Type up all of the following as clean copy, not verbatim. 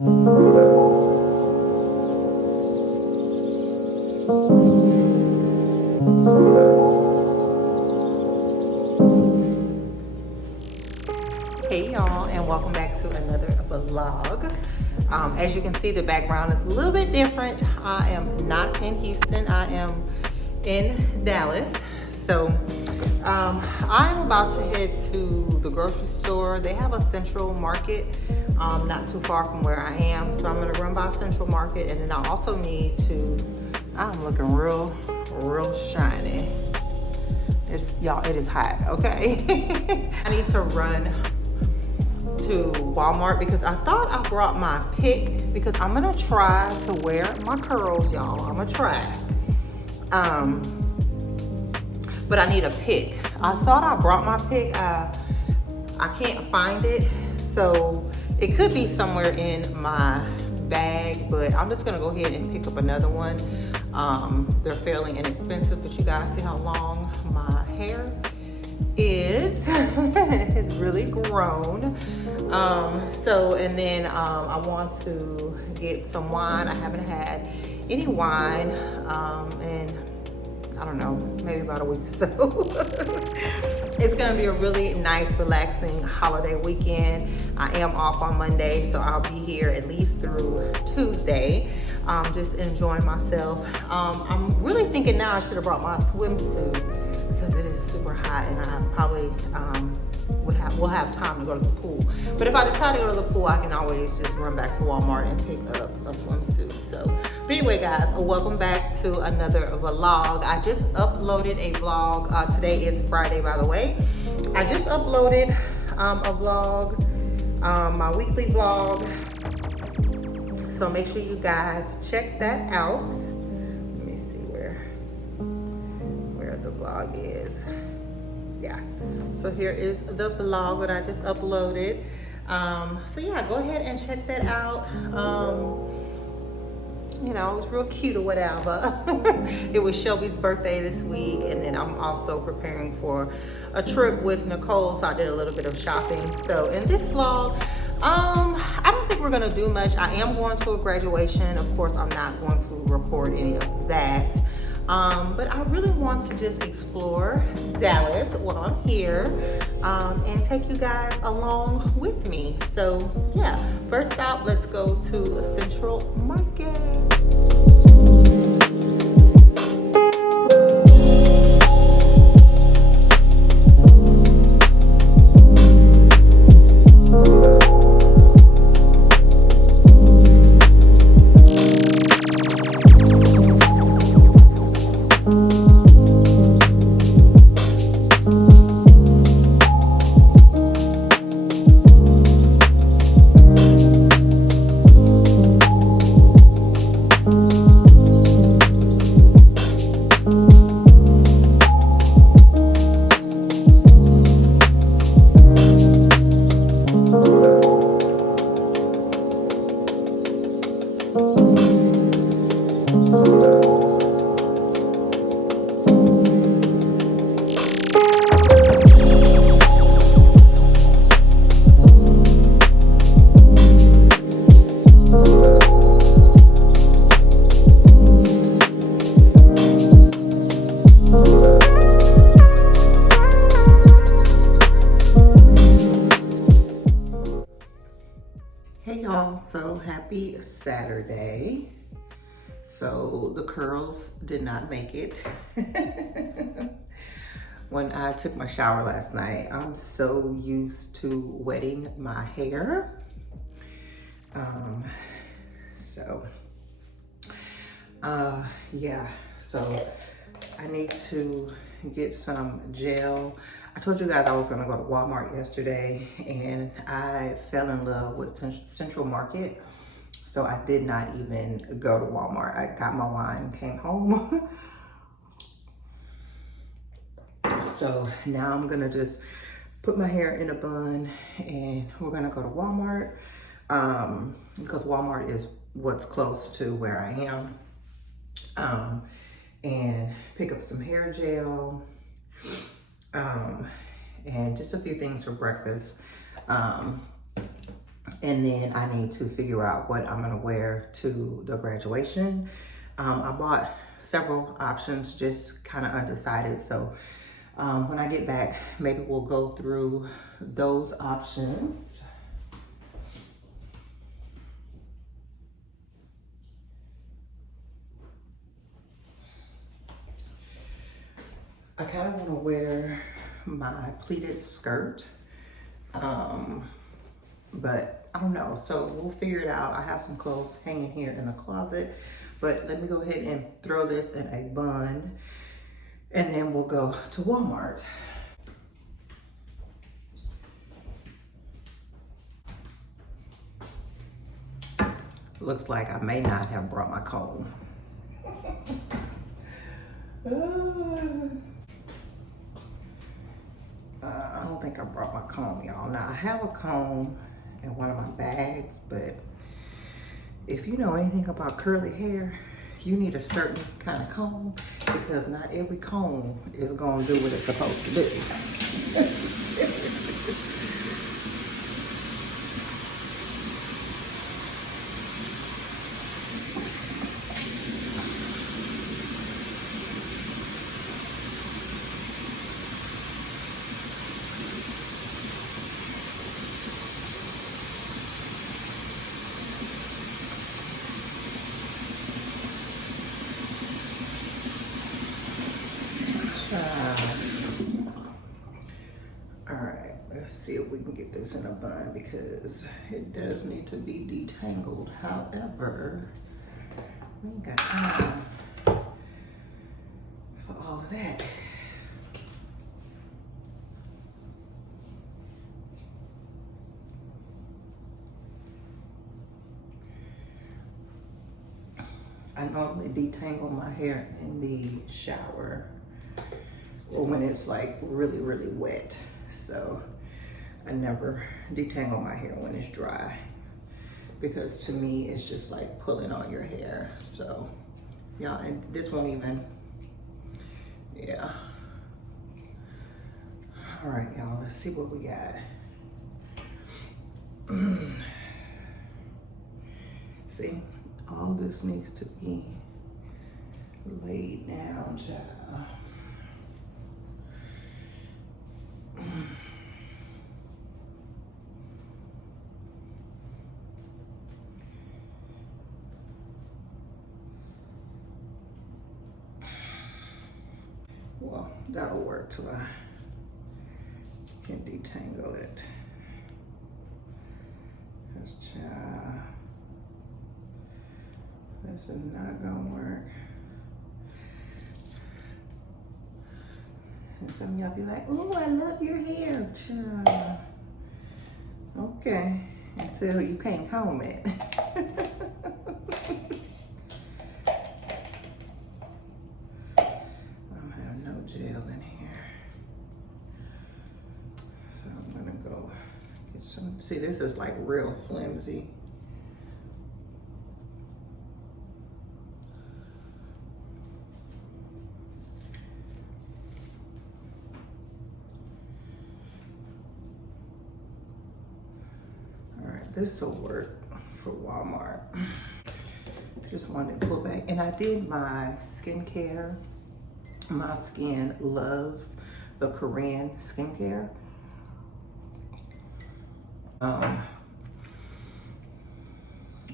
Hey y'all, and welcome back to another vlog. As you can see, the background is a little bit different. I am not in Houston, I am in Dallas. So I'm about to head to the grocery store. They have a Central Market not too far from where I am. So I'm gonna run by Central Market, and then I also need to, I'm looking real shiny. Y'all, it is hot, okay? I need to run to Walmart because I thought I brought my pick because I'm gonna try to wear my curls, y'all. I'm gonna try. But I need a pick. I thought I brought my pick. I can't find it, so it could be somewhere in my bag, but I'm just gonna go ahead and pick up another one. They're fairly inexpensive, but you guys see how long my hair is. It's really grown. And then I want to get some wine. I haven't had any wine in, I don't know, maybe about a week or so. It's gonna be a really nice, relaxing holiday weekend. I am off on Monday, so I'll be here at least through Tuesday, just enjoying myself. I'm really thinking now I should have brought my swimsuit because it is super hot, and I probably will have time to go to the pool. But if I decide to go to the pool, I can always just run back to Walmart and pick up a swimsuit. So, but anyway, guys, welcome back to another vlog. I just uploaded a vlog. Today is Friday, by the way. I just uploaded a vlog, my weekly vlog. So make sure you guys check that out. Let me see where the vlog is. Yeah, so here is the vlog that I just uploaded. So yeah, go ahead and check that out. You know, it was real cute or whatever. It was Shelby's birthday this week, and then I'm also preparing for a trip with Nicole, so I did a little bit of shopping. So in this vlog, I don't think we're gonna do much. I am going to a graduation. Of course, I'm not going to record any of that. But I really want to just explore Dallas while I'm here, and take you guys along with me. So yeah, first stop, let's go to Central Market. Hey y'all, so happy Saturday. So the curls did not make it. When I took my shower last night, I'm so used to wetting my hair. Yeah, so I need to get some gel. I told you guys I was gonna go to Walmart yesterday, and I fell in love with Central Market. So I did not even go to Walmart. I got my wine, came home. So now I'm gonna just put my hair in a bun, and we're gonna go to Walmart, because Walmart is what's close to where I am, and pick up some hair gel, and just a few things for breakfast. And then I need to figure out what I'm gonna wear to the graduation. I bought several options, just kind of undecided. So when I get back, maybe we'll go through those options. I kind of want to wear my pleated skirt, but I don't know. So we'll figure it out. I have some clothes hanging here in the closet, but let me go ahead and throw this in a bun, and then we'll go to Walmart. Looks like I may not have brought my comb. I don't think I brought my comb, y'all. Now, I have a comb in one of my bags, but if you know anything about curly hair, you need a certain kind of comb, because not every comb is gonna do what it's supposed to do. All right, let's see if we can get this in a bun, because it does need to be detangled. However, we ain't got time for all of that. I normally detangle my hair in the shower, or when it's like really, really wet. So I never detangle my hair when it's dry, because to me, it's just like pulling on your hair. So yeah, and this won't even, yeah. All right, y'all, let's see what we got. See, all this needs to be laid down, child. Well, that'll work till I can detangle it. Cause child, this is not gonna work. And some of y'all be like, "Oh, I love your hair, child." Okay, until you can't comb it. Gel in here. So I'm gonna go get some, see, this is like real flimsy. All right, this will work for Walmart. Just wanted to pull back, and I did my skincare. My skin loves the Korean skincare.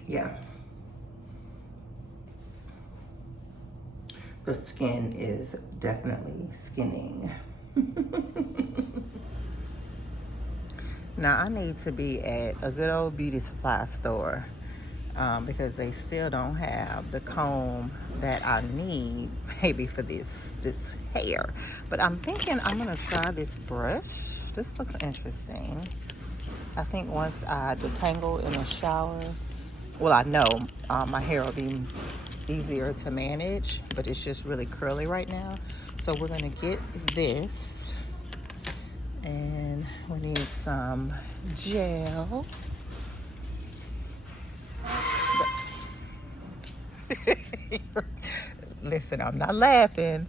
Yeah. The skin is definitely skinning. Now I need to be at a good old beauty supply store because they still don't have the comb that I need maybe for this hair. But I'm thinking I'm gonna try this brush. This looks interesting. I think once I detangle in the shower, well, I know my hair will be easier to manage, but it's just really curly right now. So we're gonna get this, and we need some gel. Listen, I'm not laughing.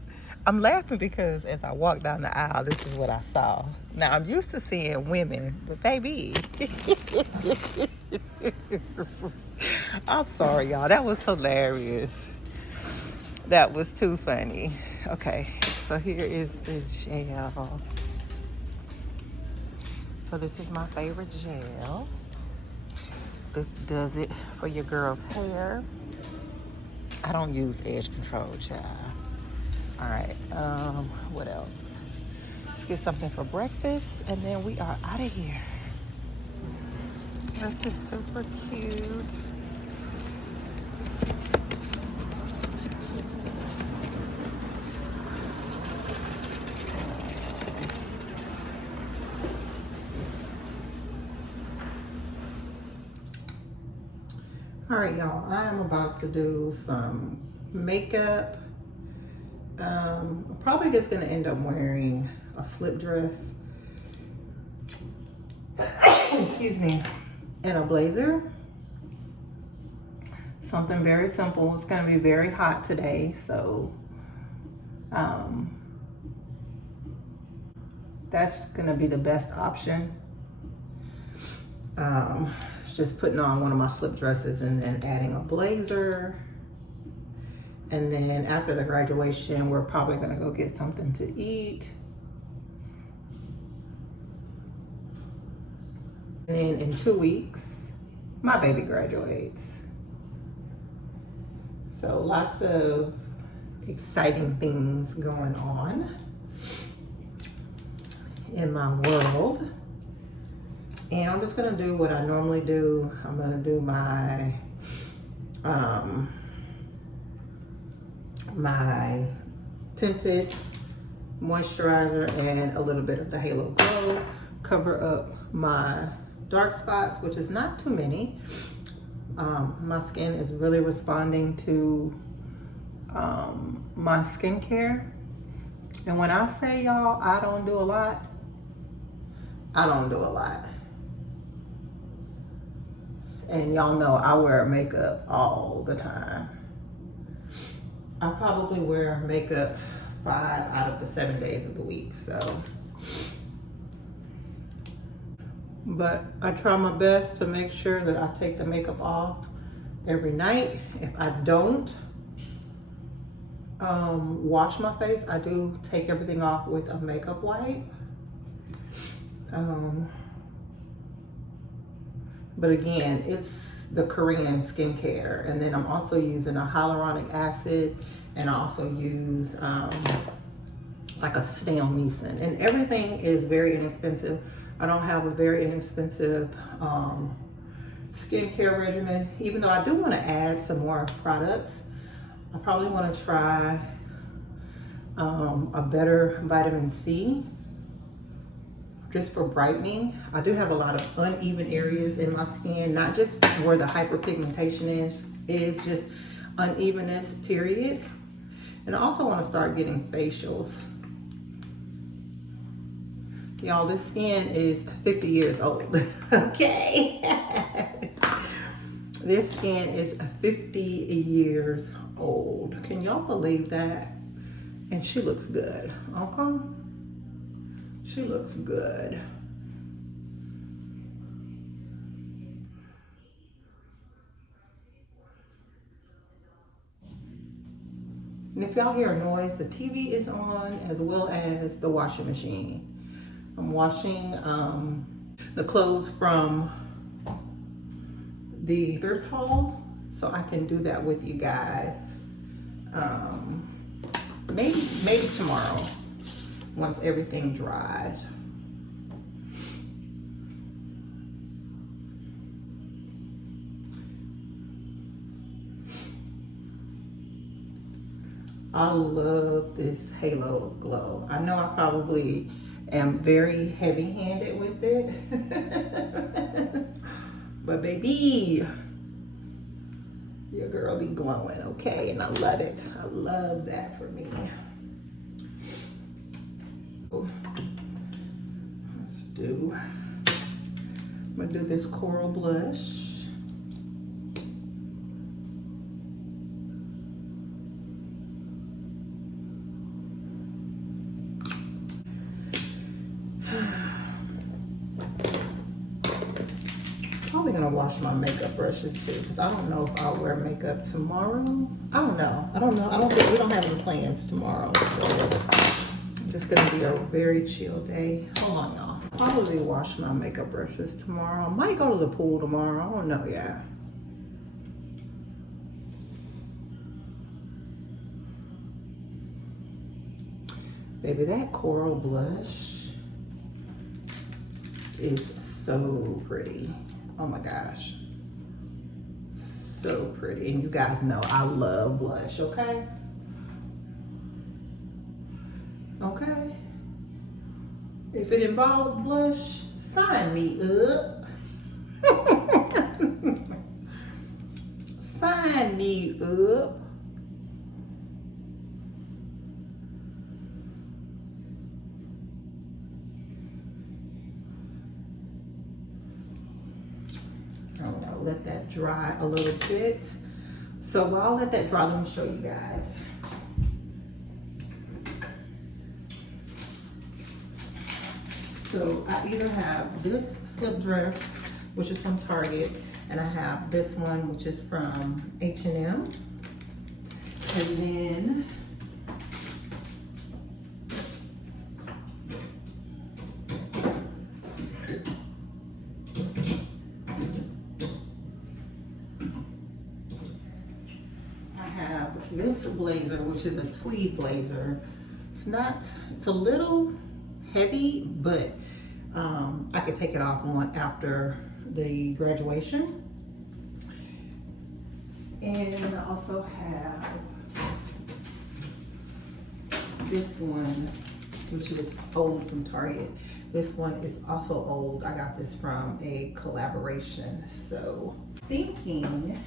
I'm laughing because as I walked down the aisle, this is what I saw. Now, I'm used to seeing women, but baby, I'm sorry, y'all. That was hilarious. That was too funny. Okay, so here is the gel. So this is my favorite gel. This does it for your girl's hair. I don't use edge control, child. All right, what else? Let's get something for breakfast, and then we are out of here. This is super cute. All right, y'all, I am about to do some makeup. I'm probably just gonna end up wearing a slip dress, excuse me, and a blazer. Something very simple. It's gonna be very hot today, so that's gonna be the best option. Just putting on one of my slip dresses and then adding a blazer. And then after the graduation, we're probably gonna go get something to eat. And then in 2 weeks, my baby graduates. So lots of exciting things going on in my world. And I'm just gonna do what I normally do. I'm gonna do my my tinted moisturizer and a little bit of the Halo Glow. Cover up my dark spots, which is not too many. My skin is really responding to my skincare. And when I say, y'all, I don't do a lot, I don't do a lot. And y'all know I wear makeup all the time. I probably wear makeup 5 out of the 7 days of the week, so. But I try my best to make sure that I take the makeup off every night. If I don't wash my face, I do take everything off with a makeup wipe. But again, it's the Korean skincare. And then I'm also using a hyaluronic acid, and I also use like a snail mucin. And everything is very inexpensive. I don't have a very inexpensive skincare regimen, even though I do want to add some more products. I probably want to try a better vitamin C, just for brightening. I do have a lot of uneven areas in my skin, not just where the hyperpigmentation is just unevenness, period. And I also want to start getting facials. Y'all, this skin is 50 years old, okay? This skin is 50 years old. Can y'all believe that? And she looks good, okay? She looks good. And if y'all hear a noise, the TV is on as well as the washing machine. I'm washing the clothes from the thrift haul, so I can do that with you guys. Maybe tomorrow, once everything dries. I love this Halo Glow. I know I probably am very heavy-handed with it, but baby, your girl be glowing, okay? And I love it. I love that for me. I'm gonna do this coral blush. Probably gonna wash my makeup brushes too, because I don't know if I'll wear makeup tomorrow. I don't know. I don't think we don't have any plans tomorrow. So it's just gonna be a very chill day. Hold on, y'all. Probably wash my makeup brushes tomorrow. I might go to the pool tomorrow. I don't know yet. Baby, that coral blush is so pretty. Oh my gosh. So pretty. And you guys know I love blush, okay? Okay? If it involves blush, sign me up. Sign me up. I'm gonna let that dry a little bit. So while I let that dry, let me show you guys. So I either have this slip dress, which is from Target, and I have this one, which is from H&M. And then this blazer, which is a tweed blazer. It's a little heavy, but I could take it off on after the graduation. And I also have this one, which is old from Target. This one is also old. I got this from a collaboration. So thinking,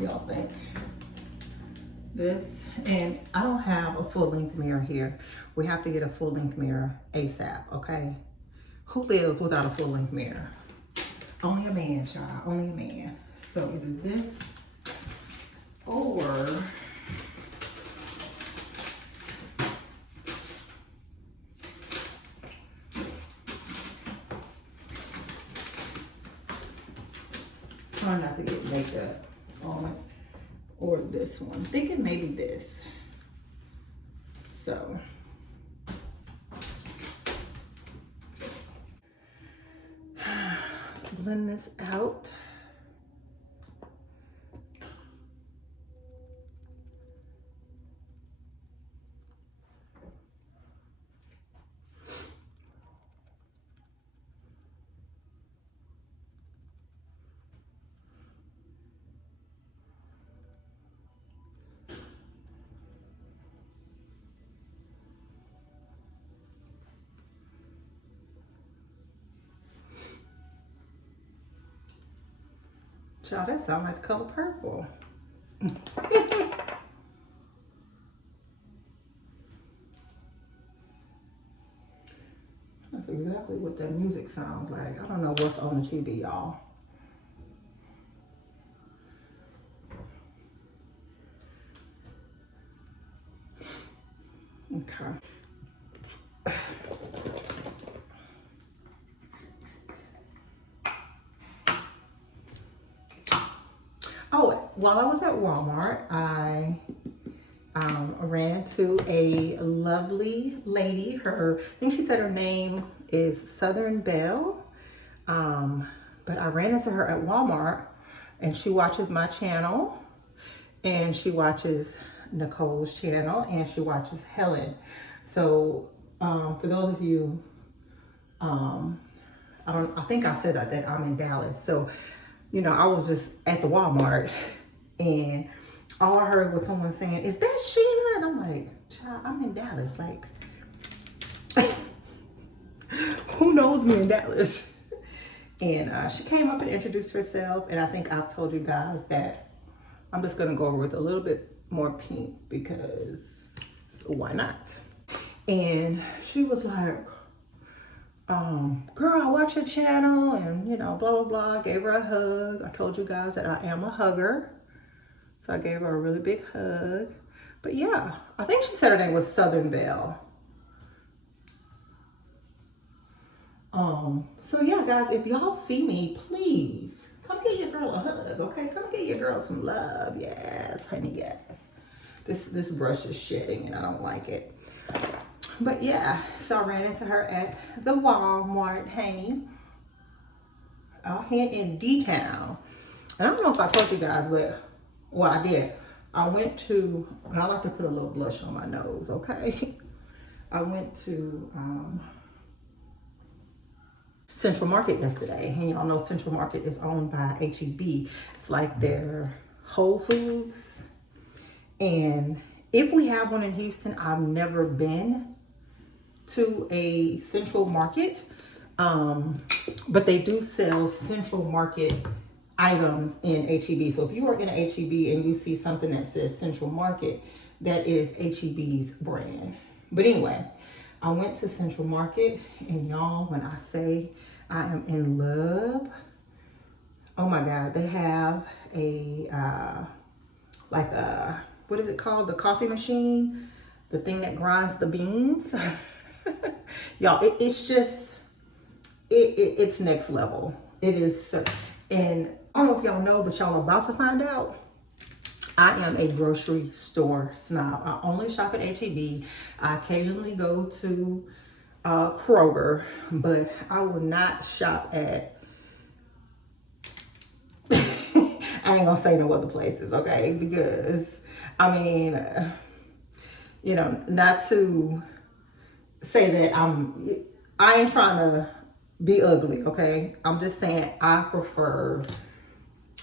y'all think this, and I don't have a full-length mirror here. We have to get a full-length mirror ASAP, okay? Who lives without a full-length mirror? Only a man, child, only a man. So either this or trying not to get makeup on it, or this one. I'm thinking maybe this. So blend this out. Child, that sounds like the color purple. That's exactly what that music sounds like. I don't know what's on the TV, y'all. Okay. Oh, while I was at Walmart, I ran into a lovely lady. I think she said her name is Southern Belle. But I ran into her at Walmart, and she watches my channel, and she watches Nicole's channel, and she watches Helen. So for those of you, I think I said that I'm in Dallas. So, you know, I was just at the Walmart, and all I heard was someone saying, "Is that Sheena?" And I'm like, "Child, I'm in Dallas. Like, who knows me in Dallas?" And she came up and introduced herself, and I think I've told you guys that I'm just gonna go over with a little bit more pink because why not? And she was like, "Girl, I watch your channel," and you know, blah blah blah. Gave her a hug. I told you guys that I am a hugger, So I gave her a really big hug. But yeah, I think she said her name was Southern Belle. So yeah, guys, if y'all see me, please come get your girl a hug, okay? Come get your girl some love. Yes, honey, yes. This brush is shedding and I don't like it. But yeah, so I ran into her at the Walmart, honey. Out here in D-Town. And I don't know if I told you guys, but, well, I did. I went to, and I like to put a little blush on my nose, okay? I went to Central Market yesterday. And y'all know Central Market is owned by H-E-B. It's like their Whole Foods. And if we have one in Houston, I've never been to a Central Market. But they do sell Central Market items in H-E-B. So if you are in H-E-B and you see something that says Central Market, that is H-E-B's brand. But anyway, I went to Central Market, and y'all, when I say I am in love, oh my God, they have a, like a, what is it called? The coffee machine, the thing that grinds the beans. Y'all, it's just, it's next level. It is so, and I don't know if y'all know, but y'all are about to find out. I am a grocery store snob. I only shop at H-E-B. I occasionally go to Kroger, but I will not shop at, I ain't gonna say no other places, okay? Because, I mean, you know, not to say that I ain't trying to be ugly, okay? I'm just saying I prefer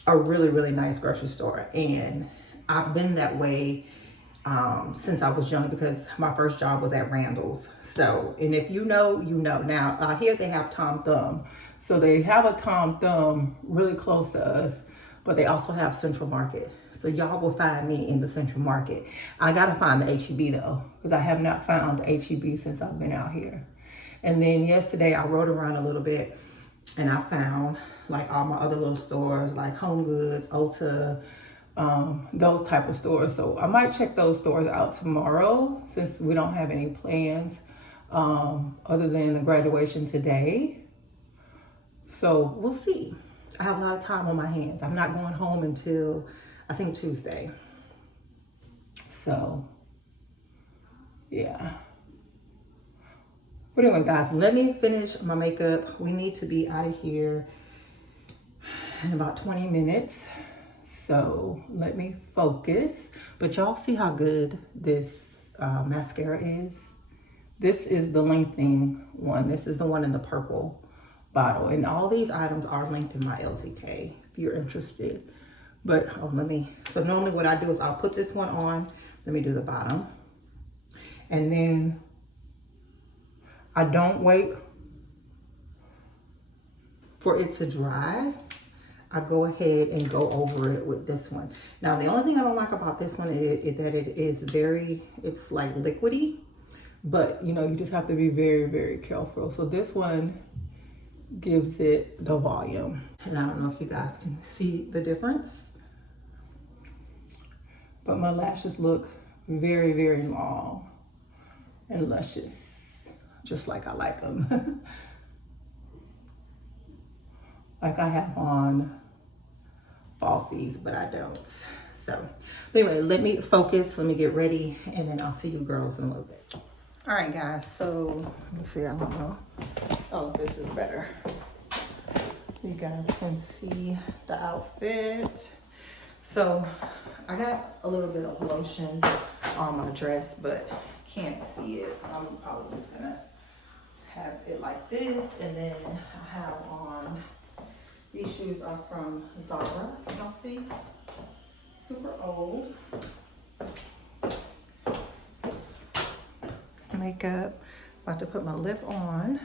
a really, really nice grocery store. And I've been that way since I was young, because my first job was at Randall's. So, and if you know, you know. Now, here they have Tom Thumb. So they have a Tom Thumb really close to us, but they also have Central Market. So y'all will find me in the Central Market. I gotta find the H-E-B though, because I have not found the H-E-B since I've been out here. And then yesterday I rode around a little bit and I found like all my other little stores like Home Goods, Ulta, those type of stores. So I might check those stores out tomorrow, since we don't have any plans other than the graduation today. So we'll see. I have a lot of time on my hands. I'm not going home until I think Tuesday. So yeah. But anyway, guys, let me finish my makeup. We need to be out of here in about 20 minutes. So let me focus. But y'all see how good this mascara is? This is the lengthening one. This is the one in the purple bottle. And all these items are linked in my LTK if you're interested. But so normally what I do is I'll put this one on. Let me do the bottom. And then I don't wait for it to dry. I go ahead and go over it with this one. Now, the only thing I don't like about this one is that it is it's like liquidy, but you know, you just have to be very, very careful. So this one gives it the volume. And I don't know if you guys can see the difference, but my lashes look very, very long and luscious, just like I like them. Like I have on falsies, but I don't. So anyway, let me focus, let me get ready, and then I'll see you girls in a little bit. All right, guys, so let's see, I don't know. Oh, this is better. You guys can see the outfit. So I got a little bit of lotion on my dress, but can't see it. I'm probably just gonna have it like this, and then I have on, these shoes are from Zara. Can y'all see? Super old. Makeup. About to put my lip on.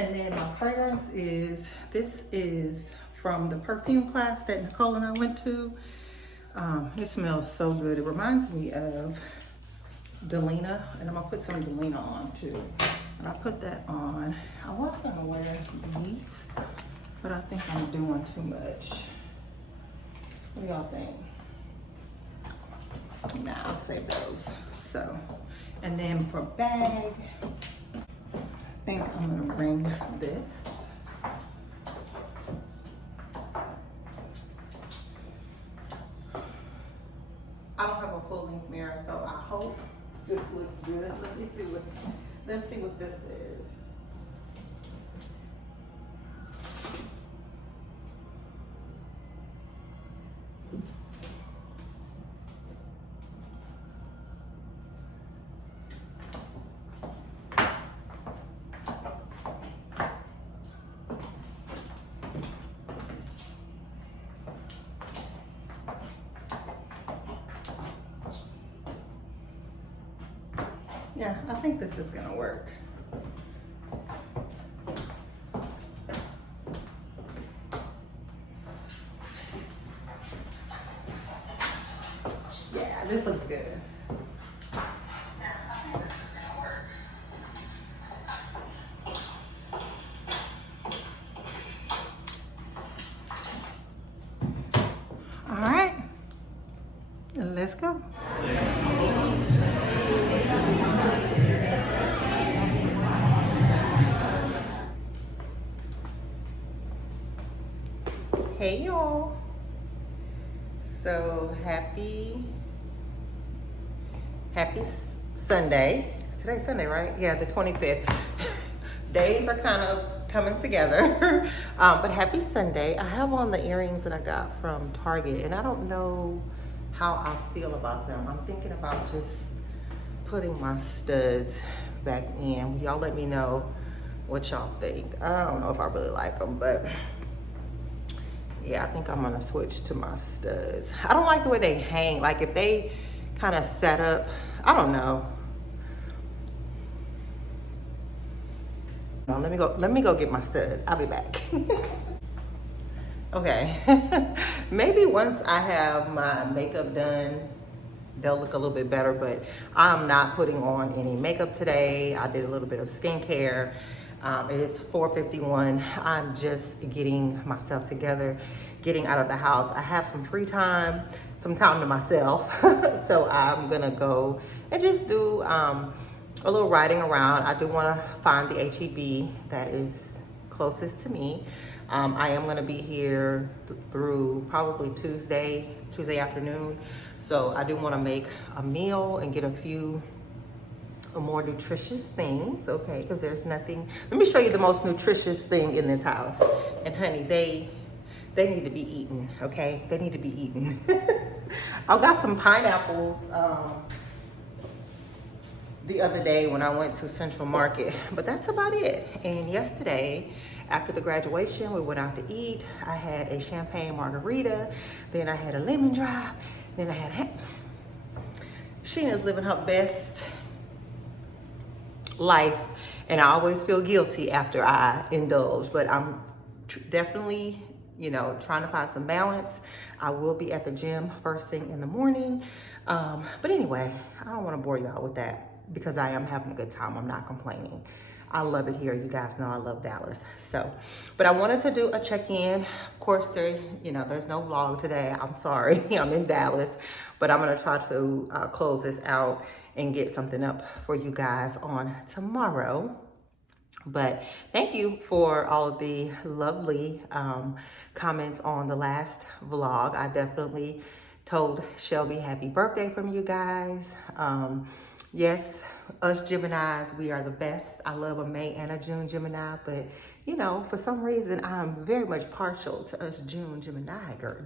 And then my fragrance is, this is from the perfume class that Nicole and I went to. It smells so good. It reminds me of Delina, and I'm gonna put some Delina on too. And I put that on. I was gonna wear these, but I think I'm doing too much. What do y'all think? Nah, I'll save those. So, and then for bag, I think I'm gonna bring this. I don't have a full length mirror, so I hope this looks good. Let's see what this is. Yeah, I think this is gonna work. Yeah, this looks good. Yeah, I think this is gonna work. All right, let's go. Hey y'all. So happy Sunday. Today's Sunday, right? Yeah, the 25th. Days are kind of coming together. But happy Sunday. I have on the earrings that I got from Target, and I don't know how I feel about them. I'm thinking about just putting my studs back in. Y'all let me know what y'all think. I don't know if I really like them, but yeah, I think I'm gonna switch to my studs. I don't like the way they hang. Like if they kind of set up, I don't know. No, let me go get my studs. I'll be back. Okay, maybe once I have my makeup done, they'll look a little bit better, but I'm not putting on any makeup today. I did a little bit of skincare. It is 4:51. I'm just getting myself together, getting out of the house. I have some free time, some time to myself. So I'm gonna go and just do a little riding around. I do wanna find the HEB that is closest to me. I am gonna be here through probably Tuesday afternoon. So I do wanna make a meal and get a few more nutritious things, okay? Because there's nothing, let me show you the most nutritious thing in this house. And honey, they need to be eaten, okay? They need to be eaten. I've got some pineapples the other day when I went to Central Market, but that's about it. And yesterday, after the graduation, we went out to eat. I had a champagne margarita, then I had a lemon drop, then I had Sheena's living her best life, and I always feel guilty after I indulge, but I'm definitely, you know, trying to find some balance. I will be at the gym first thing in the morning. But anyway, I don't want to bore y'all with that because I am having a good time. I'm not complaining. I love it here. You guys know I love Dallas. So, but I wanted to do a check-in. Of course, there's no vlog today. I'm sorry, I'm in Dallas, but I'm gonna try to close this out and get something up for you guys on tomorrow. But thank you for all of the lovely comments on the last vlog. I definitely told Shelby happy birthday from you guys. Yes, us Geminis, we are the best. I love a May and a June Gemini, but you know, for some reason, I'm very much partial to us June Gemini girl.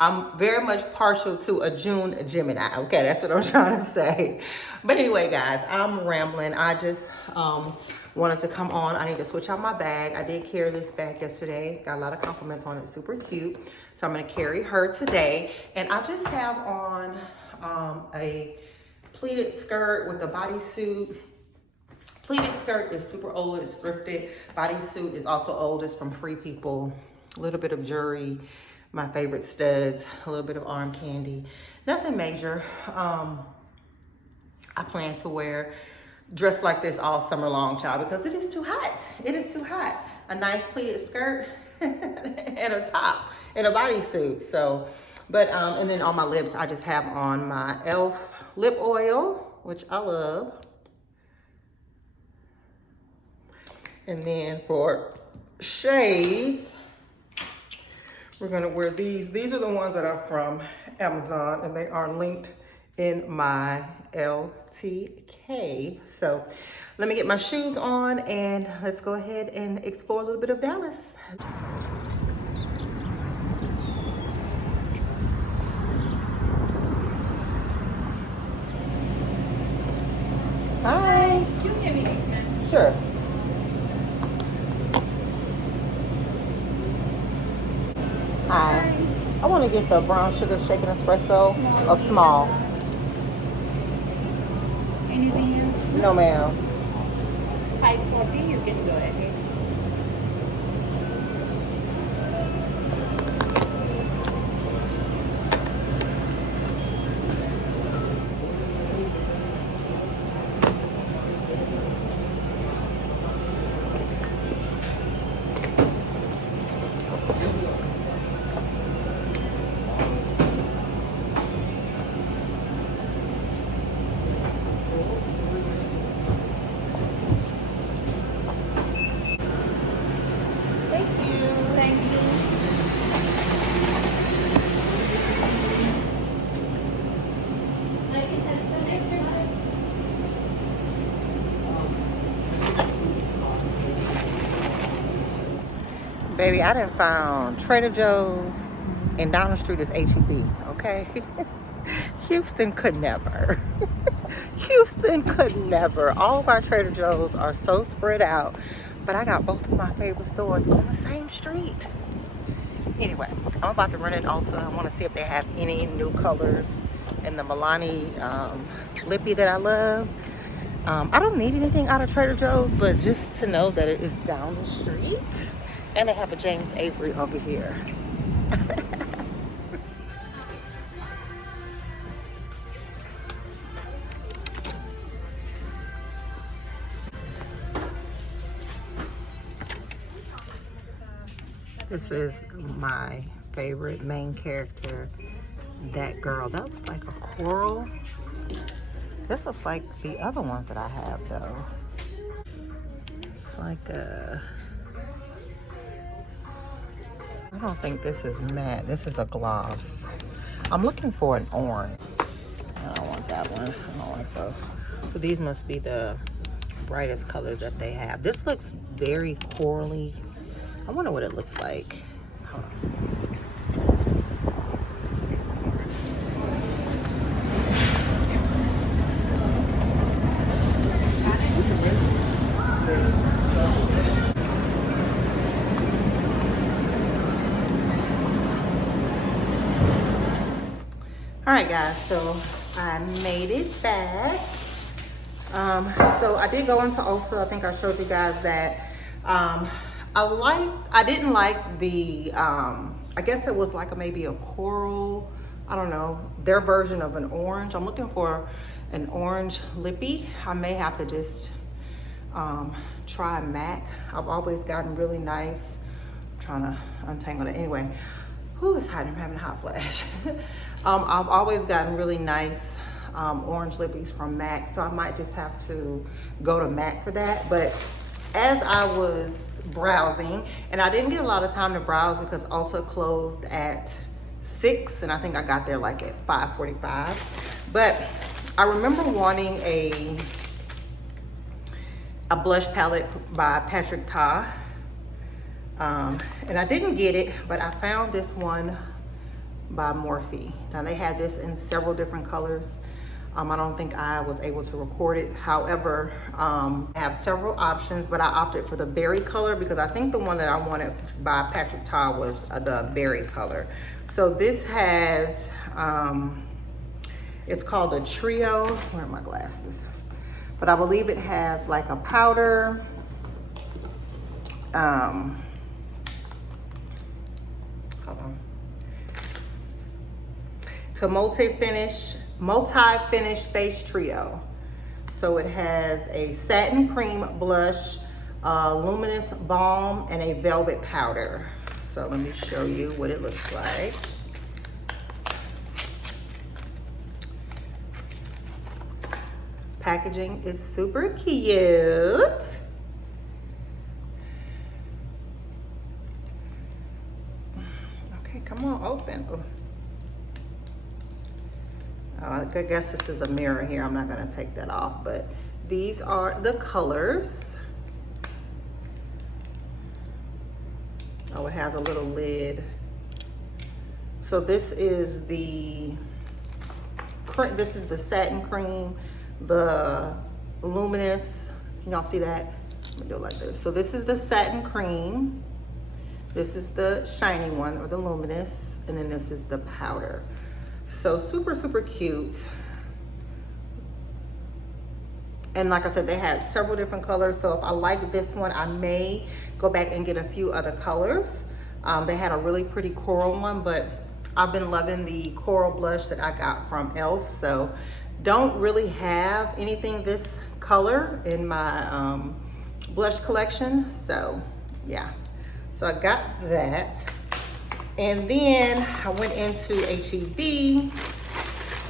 I'm very much partial to a June Gemini. Okay, that's what I'm trying to say. But anyway, guys, I'm rambling. I just wanted to come on. I need to switch out my bag. I did carry this bag yesterday. Got a lot of compliments on it. Super cute. So I'm going to carry her today. And I just have on a pleated skirt with a bodysuit Pleated skirt is super old, it's thrifted. Bodysuit is also old, it's from Free People. A little bit of jewelry, my favorite studs, a little bit of arm candy. Nothing major. I plan to wear dress like this all summer long, child, because it is too hot. It is too hot. A nice pleated skirt and a top and a bodysuit. So, but and then on my lips, I just have on my e.l.f. lip oil, which I love. And then for shades, we're gonna wear these. These are the ones that are from Amazon, and they are linked in my LTK. So let me get my shoes on and let's go ahead and explore a little bit of Dallas. Hi. Sure. Hi. I want to get the brown sugar shaken espresso, a small. Anything else? No, ma'am. 540, you can go ahead. Thank you. Thank you. Baby, I done found Trader Joe's and down the street is H-E-B, okay? Houston could never. Houston could never. All of our Trader Joe's are so spread out, but I got both of my favorite stores on the same street. Anyway, I'm about to run in Ulta. I want to see if they have any new colors in the Milani lippy that I love. I don't need anything out of Trader Joe's, but just to know that it is down the street. And they have a James Avery over here. This is my favorite main character, that girl. That looks like a coral. This looks like the other ones that I have though. It's like a, I don't think this is matte. This is a gloss. I'm looking for an orange. I don't want that one. I don't like those. So these must be the brightest colors that they have. This looks very corally. I wonder what it looks like. Hold on. All right, guys, so I made it back. So I did go into Ulta. I think I showed you guys that. I didn't like the, I guess it was like maybe a coral, I don't know, their version of an orange. I'm looking for an orange lippy. I may have to just try MAC. I've always gotten really nice. I'm trying to untangle it. Anyway, who is hot? I'm having a hot flash. I've always gotten really nice orange lippies from MAC, so I might just have to go to MAC for that. But as I was browsing, and I didn't get a lot of time to browse because Ulta closed at 6, and I think I got there like at 5:45. But I remember wanting a blush palette by Patrick Ta. And I didn't get it, but I found this one by Morphe. Now they had this in several different colors. I don't think I was able to record it. However, I have several options, but I opted for the berry color because I think the one that I wanted by Patrick Ta was the berry color. So this has, it's called a trio. Where are my glasses? but I believe it has like a powder. Hold on. To multi-finish face trio. So it has a satin cream blush, luminous balm, and a velvet powder. So let me show you what it looks like. Packaging is super cute. Okay, come on, open. I guess this is a mirror here. I'm not gonna take that off, but these are the colors. Oh, it has a little lid. So this is the satin cream, the luminous. Can y'all see that? Let me do it like this. So this is the satin cream. This is the shiny one, or the luminous, and then this is the powder. So super, super cute. And like I said, they had several different colors. So if I like this one, I may go back and get a few other colors. They had a really pretty coral one, but I've been loving the coral blush that I got from e.l.f. So don't really have anything this color in my blush collection. So yeah, so I got that. And then I went into H-E-B.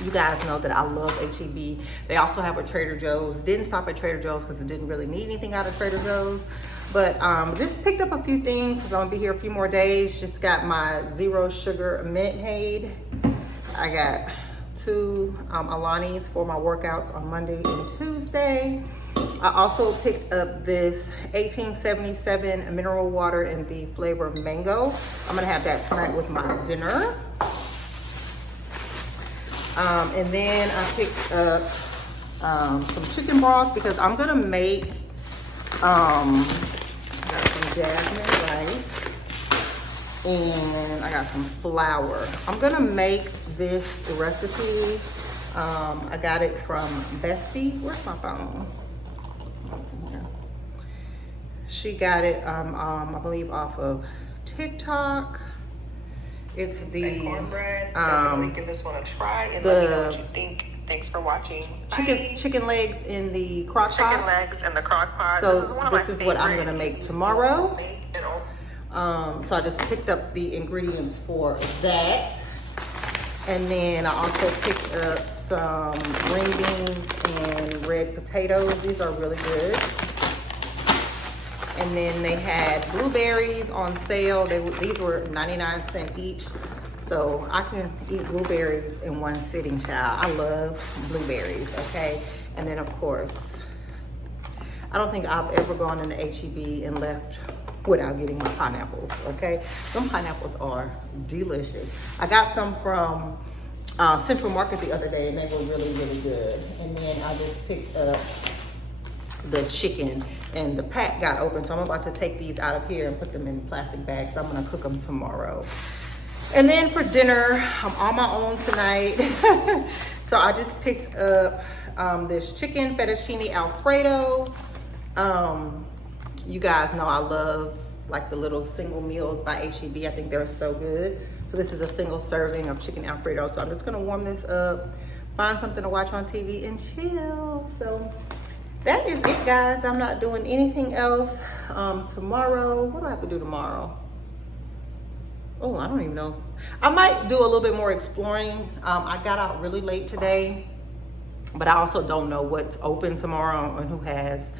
You guys know that I love H-E-B. They also have a Trader Joe's. Didn't stop at Trader Joe's because it didn't really need anything out of Trader Joe's. But just picked up a few things because I'm gonna be here a few more days. Just got my zero sugar mint aid. I got 2 Alanis for my workouts on Monday and Tuesday. I also picked up this 1877 mineral water in the flavor mango. I'm gonna have that tonight with my dinner. And then I picked up some chicken broth because I'm gonna make I got some jasmine rice and I got some flour. I'm gonna make this recipe. I got it from Bestie. Where's my phone? She got it, I believe, off of TikTok. It's the cornbread. Definitely give this one a try and let me know what you think. Thanks for watching. Chicken legs in the crock pot. Chicken legs in the crock pot. So this is one of this my is what I'm favorite gonna make pieces tomorrow. to make and So I just picked up the ingredients for that. And then I also picked up some green beans and red potatoes. These are really good. And then they had blueberries on sale. These were 99 cents each. So I can eat blueberries in one sitting, child. I love blueberries, okay? And then of course, I don't think I've ever gone into H-E-B and left without getting my pineapples, okay? Some pineapples are delicious. I got some from Central Market the other day and they were really, really good. And then I just picked up the chicken and the pack got open. So I'm about to take these out of here and put them in plastic bags. I'm gonna cook them tomorrow. And then for dinner, I'm on my own tonight. So I just picked up this chicken fettuccine Alfredo. You guys know I love like the little single meals by H-E-B. I think they're so good. So this is a single serving of chicken Alfredo. So I'm just gonna warm this up, find something to watch on TV and chill. So that is it, guys. I'm not doing anything else tomorrow. What do I have to do tomorrow? Oh, I don't even know. I might do a little bit more exploring. I got out really late today, but I also don't know what's open tomorrow and who has,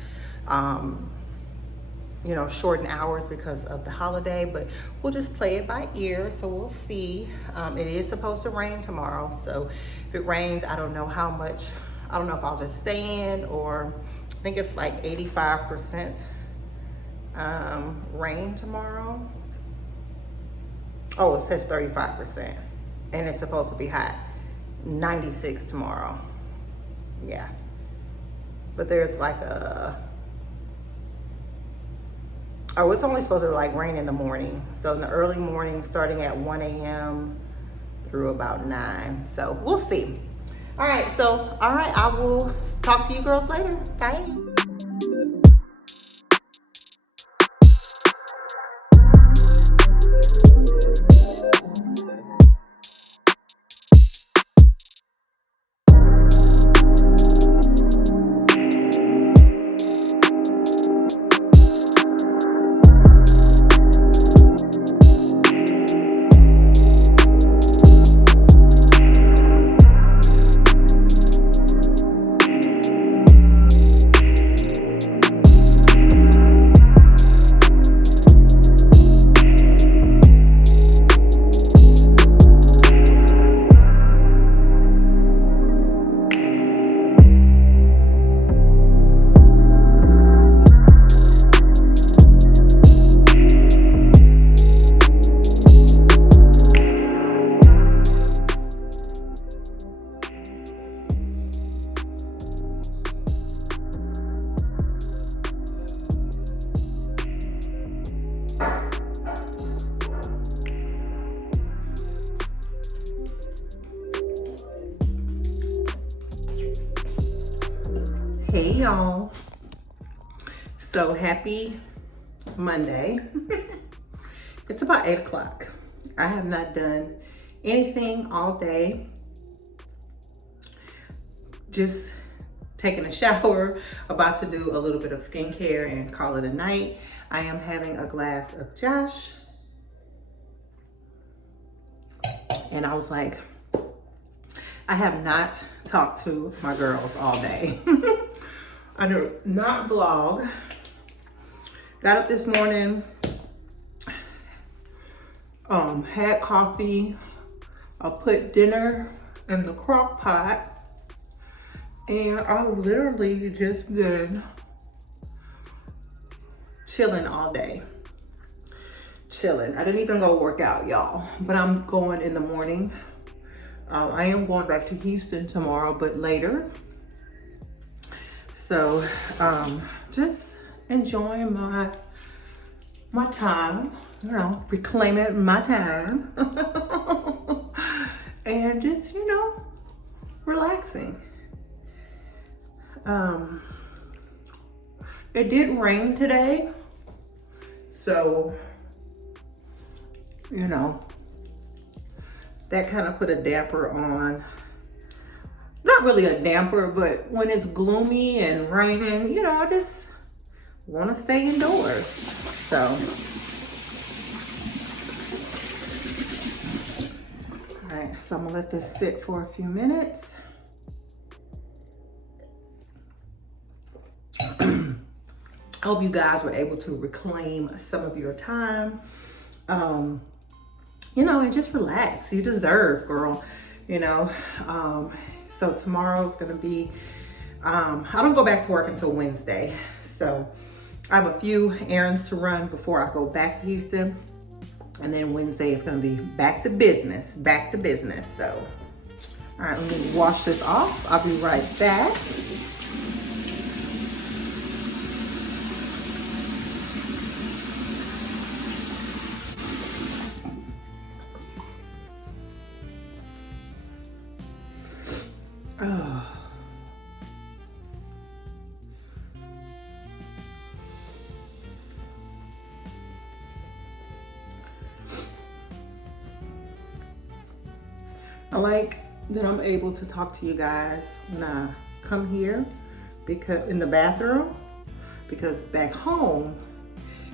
you know, shortened hours because of the holiday, but we'll just play it by ear. So we'll see. It is supposed to rain tomorrow. So if it rains, I don't know how much. I don't know if I'll just stay in, or I think it's like 85% rain tomorrow. Oh, it says 35%, and it's supposed to be hot. 96 tomorrow. Yeah. But there's like oh, it's only supposed to like rain in the morning. So in the early morning, starting at 1 a.m. through about 9. So we'll see. All right, so, all right, I will talk to you girls later. Bye. Hey y'all, so happy Monday. It's about 8 o'clock. I have not done anything all day, just taking a shower, about to do a little bit of skincare and call it a night. I am having a glass of Josh, and I was like, I have not talked to my girls all day. I do not vlog. Got up this morning, had coffee. I put dinner in the crock pot, and I've literally just been chilling all day. Chilling. I didn't even go work out, y'all, but I'm going in the morning. I am going back to Houston tomorrow, but later. So, just enjoying my time, you know, reclaiming my time, and just, you know, relaxing. It did rain today, so, you know, that kind of put a damper on. Not really a damper, but when it's gloomy and raining, you know, I just want to stay indoors. So, all right, so I'm gonna let this sit for a few minutes. Hope you guys were able to reclaim some of your time, you know, and just relax. You deserve, girl, you know. So tomorrow's gonna be, I don't go back to work until Wednesday. So I have a few errands to run before I go back to Houston. And then Wednesday is gonna be back to business. So, all right, let me wash this off. I'll be right back. Oh. I like that I'm able to talk to you guys when I come here, because in the bathroom, because back home,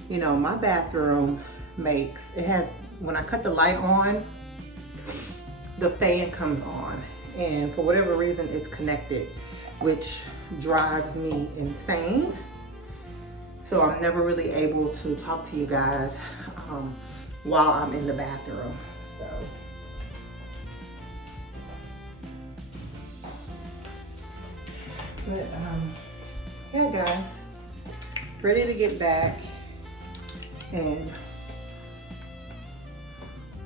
you know, my bathroom when I cut the light on, the fan comes on. And for whatever reason, it's connected, which drives me insane. So I'm never really able to talk to you guys while I'm in the bathroom. So, but yeah, guys, ready to get back. And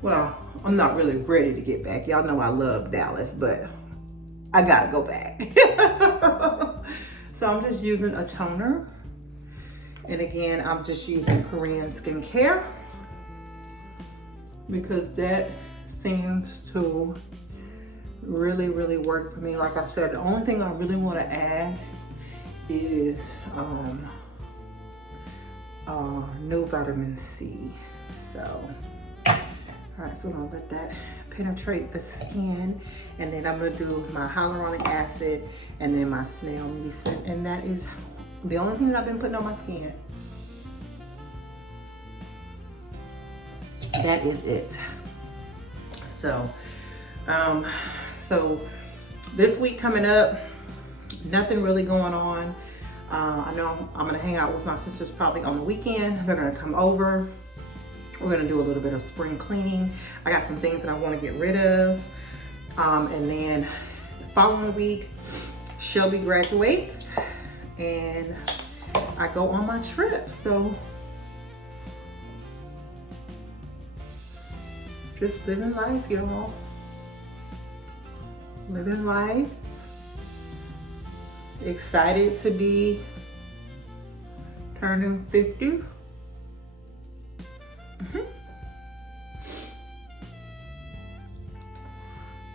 well, I'm not really ready to get back. Y'all know I love Dallas, but I gotta go back. So I'm just using a toner. And again, I'm just using Korean skincare because that seems to really, really worked for me. Like I said, the only thing I really want to add is no vitamin C. So, all right, so I'm gonna let that penetrate the skin, and then I'm gonna do my hyaluronic acid and then my snail mucin, and that is the only thing that I've been putting on my skin. That is it. So, so this week coming up, nothing really going on. I know I'm gonna hang out with my sisters probably on the weekend. They're gonna come over. We're gonna do a little bit of spring cleaning. I got some things that I wanna get rid of. And then the following week, Shelby graduates and I go on my trip. So just living life, y'all. Living life. Excited to be turning 50.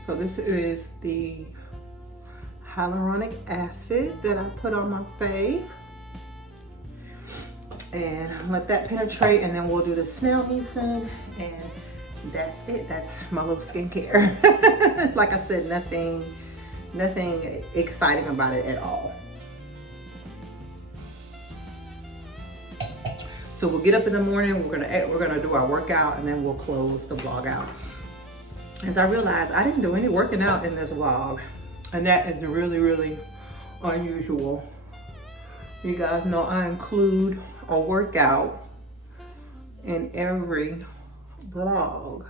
So this is the hyaluronic acid that I put on my face. And let that penetrate, and then we'll do the snail mucin, and that's it. That's my little skincare. Like I said, nothing exciting about it at all. So we'll get up in the morning, we're gonna do our workout, and then we'll close the vlog out. As I realized, I didn't do any working out in this vlog, and that is really, really unusual. You guys know I include a workout in every vlog.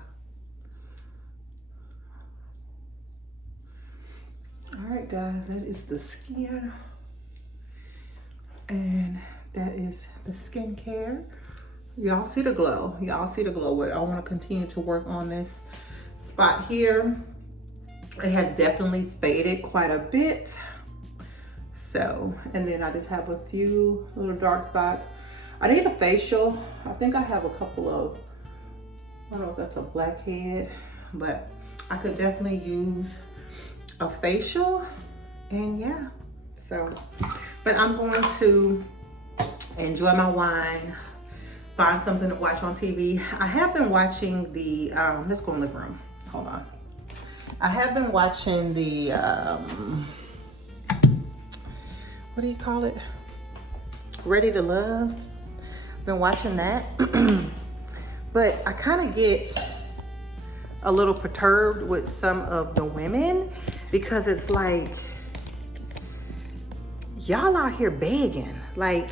All right, guys, that is the skin, and that is the skincare. Y'all see the glow. Y'all see the glow. I want to continue to work on this spot here. It has definitely faded quite a bit. So, and then I just have a few little dark spots. I need a facial. I think I have a couple of, I don't know if that's a blackhead, but I could definitely use a facial. And yeah, so, but I'm going to enjoy my wine, find something to watch on TV. I have been watching the, let's go in the living room. Hold on. I have been watching the, what do you call it? Ready to Love. Been watching that. But I kind of get a little perturbed with some of the women, because it's like, y'all out here begging. Like,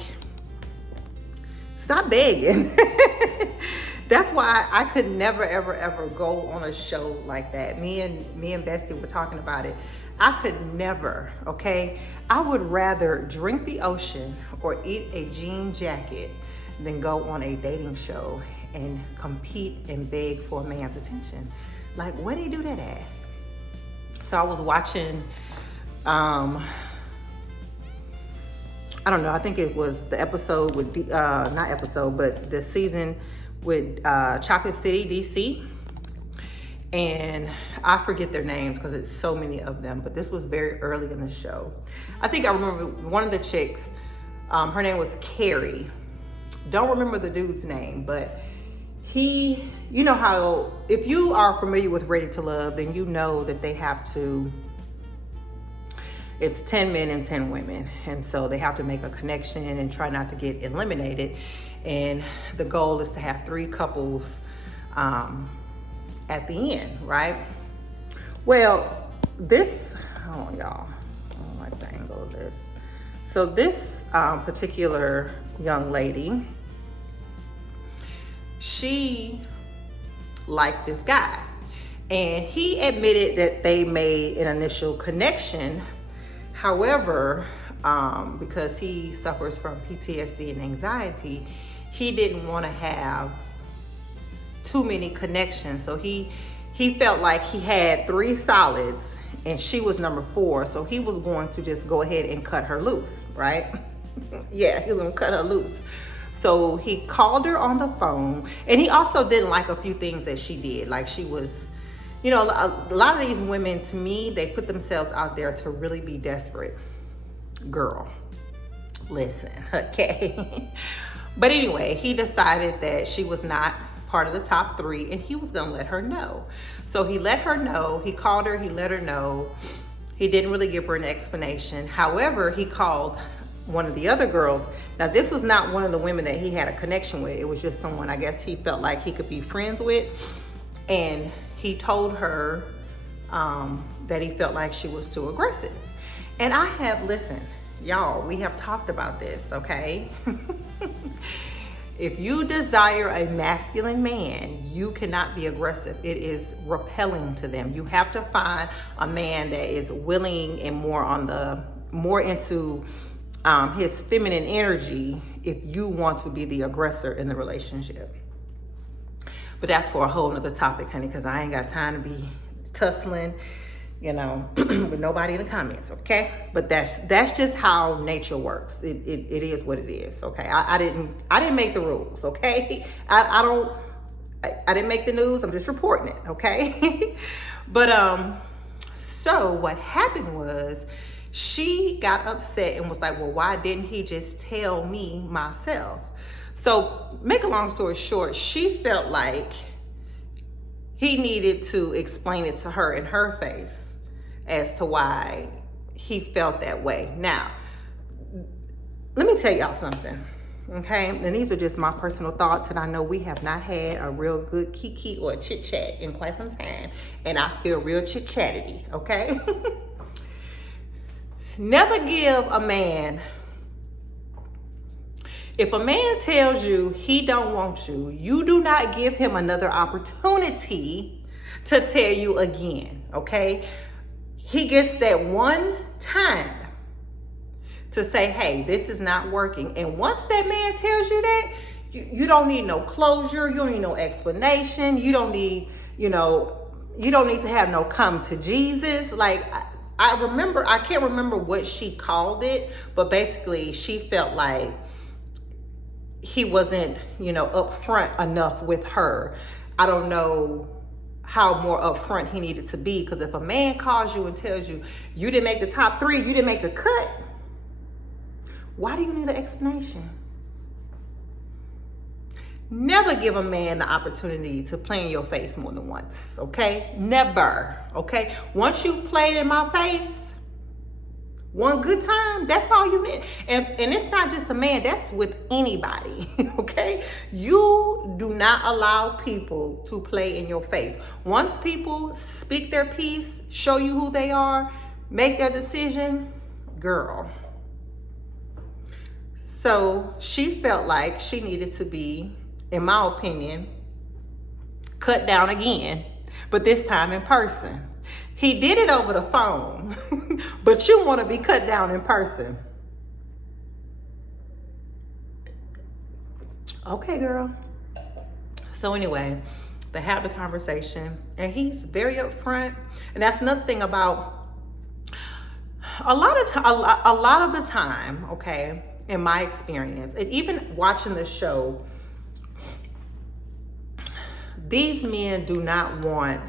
stop begging. That's why I could never, ever, ever go on a show like that. Me and Bessie were talking about it. I could never, okay? I would rather drink the ocean or eat a jean jacket than go on a dating show and compete and beg for a man's attention. Like, where do you do that at? So I was watching, I don't know, I think it was the episode with, not episode, but the season with Chocolate City, DC. And I forget their names because it's so many of them, but this was very early in the show. I think I remember one of the chicks, her name was Carrie. Don't remember the dude's name, but he, you know how, if you are familiar with Ready to Love, then you know that they have to, it's 10 men and 10 women. And so they have to make a connection and try not to get eliminated. And the goal is to have 3 couples at the end, right? Well, this, hold on y'all, I don't like the angle of this. So this particular young lady, she liked this guy, and he admitted that they made an initial connection. However, because he suffers from PTSD and anxiety, he didn't want to have too many connections. So he felt like he had 3 solids and she was number 4. So he was going to just go ahead and cut her loose, right? Yeah, he was gonna cut her loose. So he called her on the phone, and he also didn't like a few things that she did. Like she was, you know, a lot of these women, to me, they put themselves out there to really be desperate. Girl, listen, okay? But anyway, he decided that she was not part of the top 3 and he was gonna let her know. So he let her know, he called her, he let her know. He didn't really give her an explanation. However, he called one of the other girls. Now, this was not one of the women that he had a connection with. It was just someone I guess he felt like he could be friends with. And he told her that he felt like she was too aggressive. And I have, listen, y'all, we have talked about this, okay? If you desire a masculine man, you cannot be aggressive. It is repelling to them. You have to find a man that is willing and more into his feminine energy if you want to be the aggressor in the relationship. But that's for a whole nother topic, honey, because I ain't got time to be tussling, you know, with nobody in the comments, okay? But that's just how nature works. It is what it is, okay? I didn't make the rules, okay? I didn't make the news. I'm just reporting it, okay? But so what happened was she got upset and was like, well, why didn't he just tell me myself? So make a long story short, she felt like he needed to explain it to her in her face as to why he felt that way. Now, let me tell y'all something, okay? And these are just my personal thoughts, and I know we have not had a real good kiki or chit chat in quite some time, and I feel real chit chatty, okay? Never give a man, if a man tells you he don't want you, you do not give him another opportunity to tell you again, okay? He gets that one time to say, hey, this is not working. And once that man tells you that, you don't need no closure. You don't need no explanation. You don't need, you don't need to have no come to Jesus. Like, I can't remember what she called it, but basically she felt like he wasn't, upfront enough with her. I don't know how more upfront he needed to be, because if a man calls you and tells you, you didn't make the top 3, you didn't make the cut, why do you need an explanation? Never give a man the opportunity to play in your face more than once, okay? Never, okay? Once you've played in my face, one good time, that's all you need. And it's not just a man, that's with anybody, okay? You do not allow people to play in your face. Once people speak their piece, show you who they are, make their decision, girl. So she felt like she needed to be, in my opinion, cut down again, but this time in person. He did it over the phone, but you want to be cut down in person. Okay, girl. So anyway, they have the conversation, and he's very upfront. And that's another thing about a lot of the time, okay, in my experience, and even watching the show, these men do not want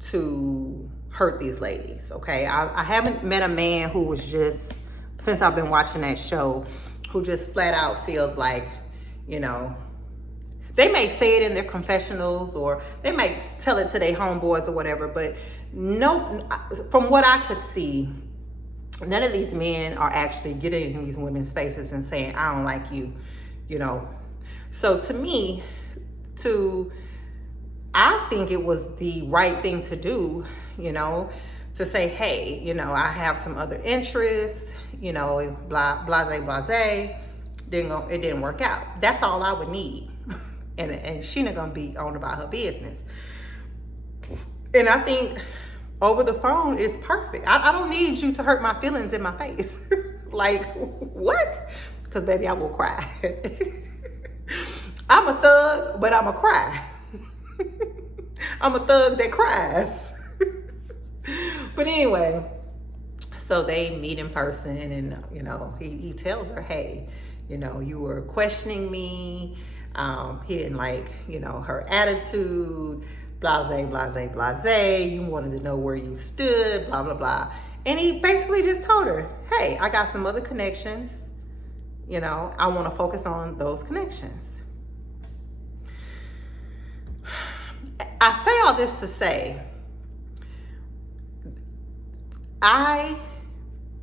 to hurt these ladies, okay? I haven't met a man who was just, since I've been watching that show, who just flat out feels like, they may say it in their confessionals, or they may tell it to their homeboys or whatever, but no, from what I could see, none of these men are actually getting in these women's faces and saying, I don't like you, So to me, I think it was the right thing to do, to say, hey, I have some other interests, blase, blase, it didn't work out. That's all I would need. And she not gonna be on about her business. And I think over the phone is perfect. I don't need you to hurt my feelings in my face. Like, what? Because baby, I will cry. I'm a thug, but I'm a cry. I'm a thug that cries. But anyway, so they meet in person, and he tells her, hey, you were questioning me. He didn't like, you know, her attitude, blase, blase, blase. You wanted to know where you stood, blah, blah, blah. And he basically just told her, hey, I got some other connections. You know, I want to focus on those connections. I say all this to say, I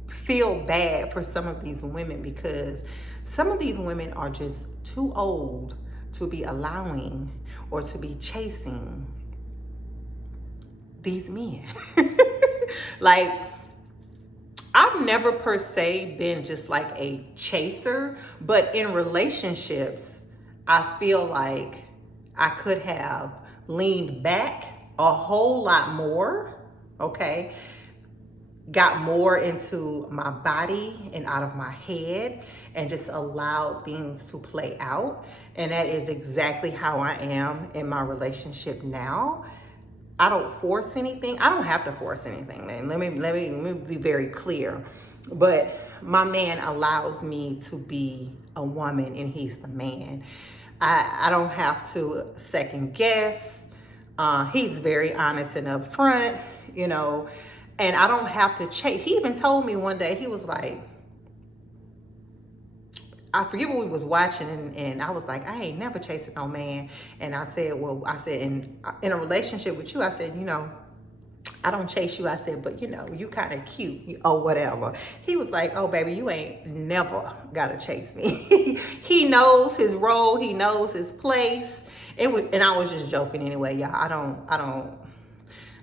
feel bad for some of these women because some of these women are just too old to be allowing or to be chasing these men. Like, I've never per se been just like a chaser, but in relationships, I feel like I could have leaned back a whole lot more, okay? Got more into my body and out of my head and just allowed things to play out. And that is exactly how I am in my relationship now. I don't force anything. I don't have to force anything, man. Let me be very clear. But my man allows me to be a woman and he's the man. I don't have to second guess. He's very honest and upfront, you know, and I don't have to chase. He even told me one day, he was like, I forget what we was watching, and I was like, I ain't never chasing no man. And I said, well, I said, in a relationship with you, I said, you know, I don't chase you. I said, but you know, you kind of cute or whatever. He was like, oh baby, you ain't never gotta chase me. He knows his role. He knows his place. And I was just joking anyway, y'all. I don't,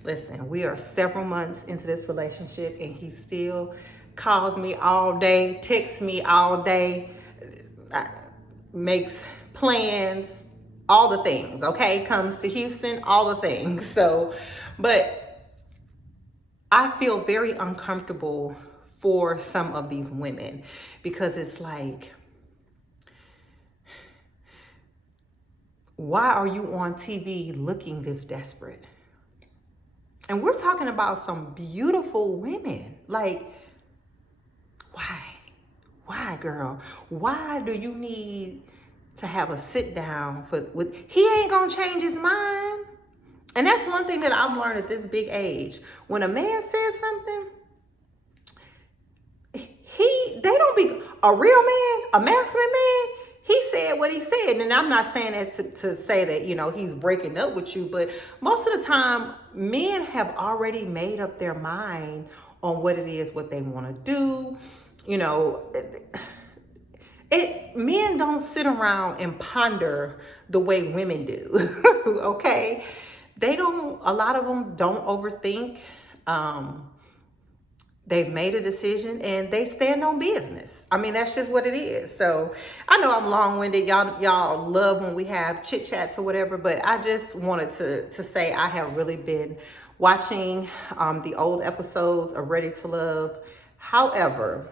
listen, we are several months into this relationship and he still calls me all day, texts me all day, makes plans, all the things, okay? Comes to Houston, all the things. So, but I feel very uncomfortable for some of these women because it's like, why are you on TV looking this desperate? And we're talking about some beautiful women. Like, why? Why, girl? Why do you need to have a sit down with he ain't gonna change his mind? And that's one thing that I've learned at this big age. When a man says something, they don't be a real man, a masculine man. He said what he said. And I'm not saying that to say that, you know, he's breaking up with you, but most of the time men have already made up their mind on what it is, what they want to do. You know, men don't sit around and ponder the way women do. Okay. A lot of them don't overthink. They've made a decision and they stand on business. I mean, that's just what it is. So I know I'm long-winded. Y'all love when we have chit chats or whatever, but I just wanted to say I have really been watching the old episodes of Ready to Love. However,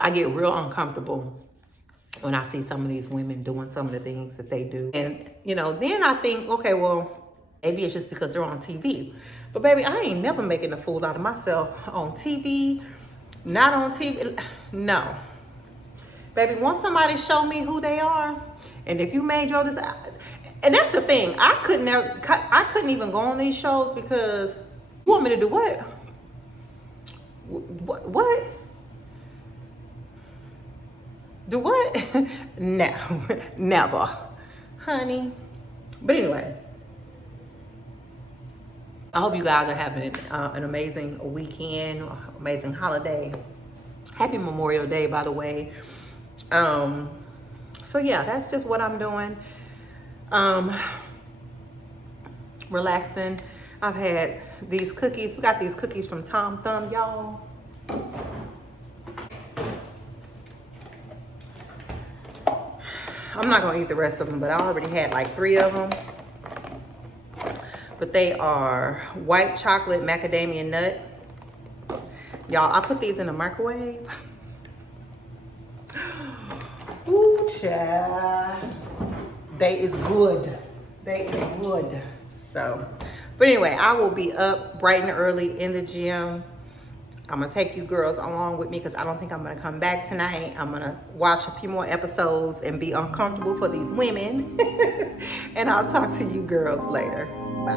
I get real uncomfortable when I see some of these women doing some of the things that they do. And, you know, then I think, okay, well, maybe it's just because they're on TV. But baby, I ain't never making a fool out of myself on TV, not on TV. No. Baby, once somebody show me who they are, and if you made your decision, and that's the thing, I couldn't even go on these shows because you want me to do what? What? Do what? No, never, honey. But anyway, I hope you guys are having an amazing weekend, amazing holiday. Happy Memorial Day, by the way. So yeah, that's just what I'm doing. Relaxing. I've had these cookies. We got these cookies from Tom Thumb, y'all. I'm not gonna eat the rest of them, but I already had like 3 of them. But they are white chocolate macadamia nut. Y'all, I put these in the microwave. Ooh, child. They is good. They is good. So, but anyway, I will be up bright and early in the gym. I'm gonna take you girls along with me because I don't think I'm gonna come back tonight. I'm gonna watch a few more episodes and be uncomfortable for these women. And I'll talk to you girls later. Bye.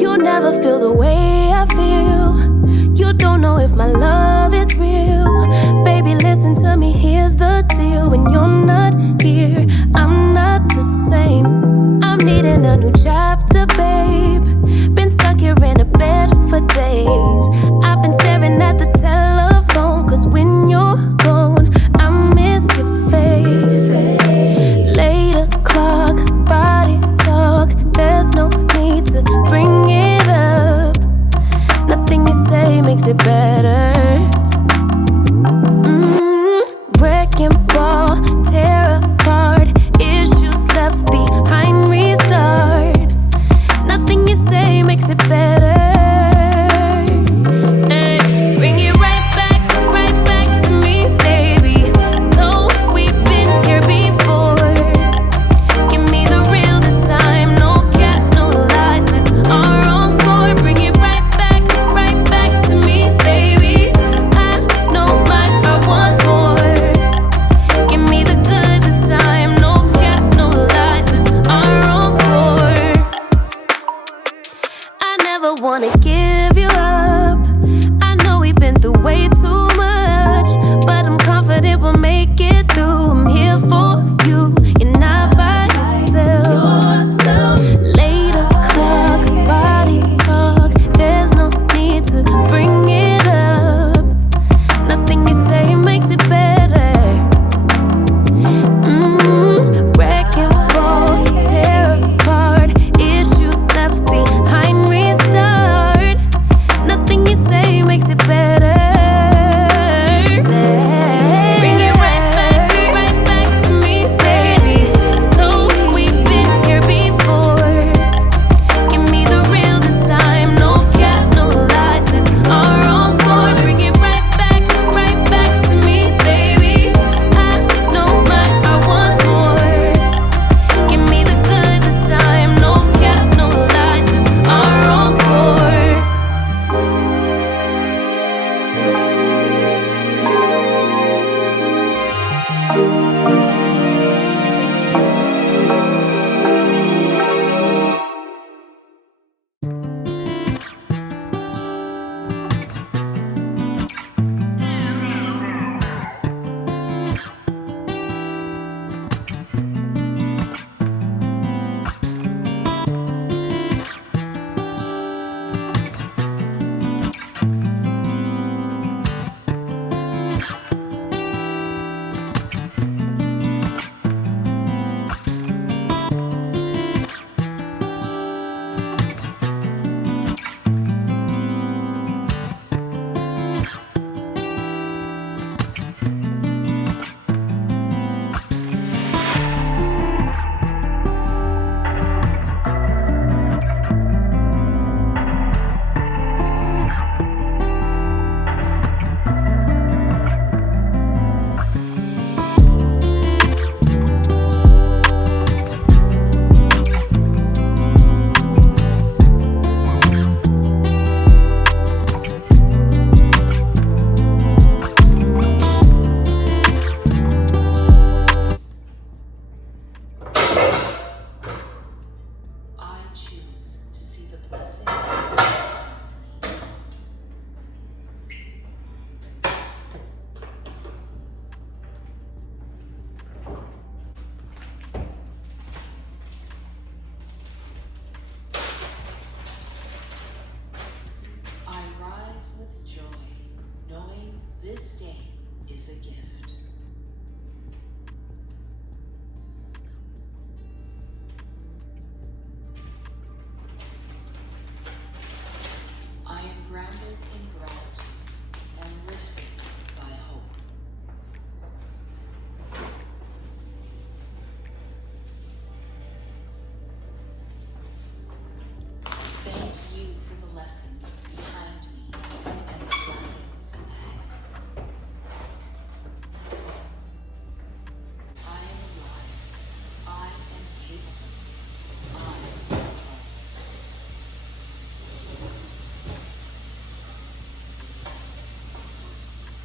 You never feel the way I feel. You don't know if my love is real. Baby, listen to me, here's the deal. When you're not here, I'm not the same. I'm needing a new chapter, babe. Been stuck here in a bed for days. I've been staring at the telephone, cause when you're gone, I miss your face. 8 o'clock, body talk. There's no need to bring it up. Nothing you say makes it better.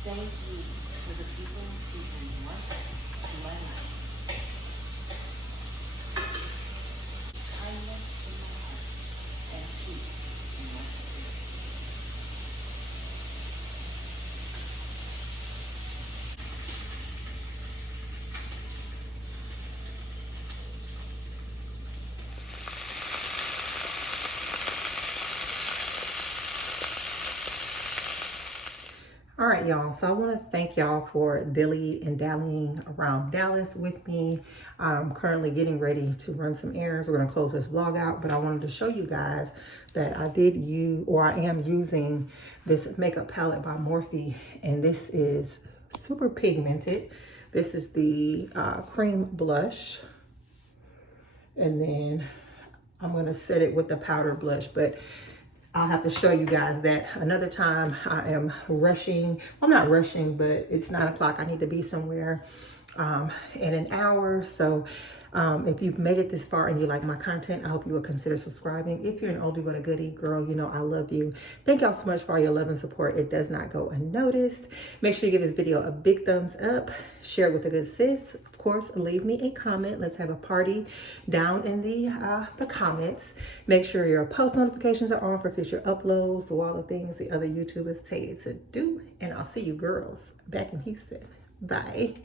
Thank you for the people who bring warmth to my life, kindness in my heart, and peace in my spirit. All right, y'all. So I want to thank y'all for dilly and dallying around Dallas with me. I'm currently getting ready to run some errands. We're going to close this vlog out, but I wanted to show you guys that I did use, or I am using, this makeup palette by Morphe, and this is super pigmented. This is the cream blush, and then I'm going to set it with the powder blush, but I'll have to show you guys that another time. I am rushing. I'm not rushing, but it's 9 o'clock. I need to be somewhere in an hour. So if you've made it this far and you like my content, I hope you will consider subscribing. If you're an oldie but a goodie, girl, you know I love you. Thank y'all so much for all your love and support. It does not go unnoticed. Make sure you give this video a big thumbs up. Share it with a good sis. Of course, leave me a comment. Let's have a party down in the comments. Make sure your post notifications are on for future uploads, so all the things the other YouTubers tell you to do. And I'll see you girls back in Houston. Bye.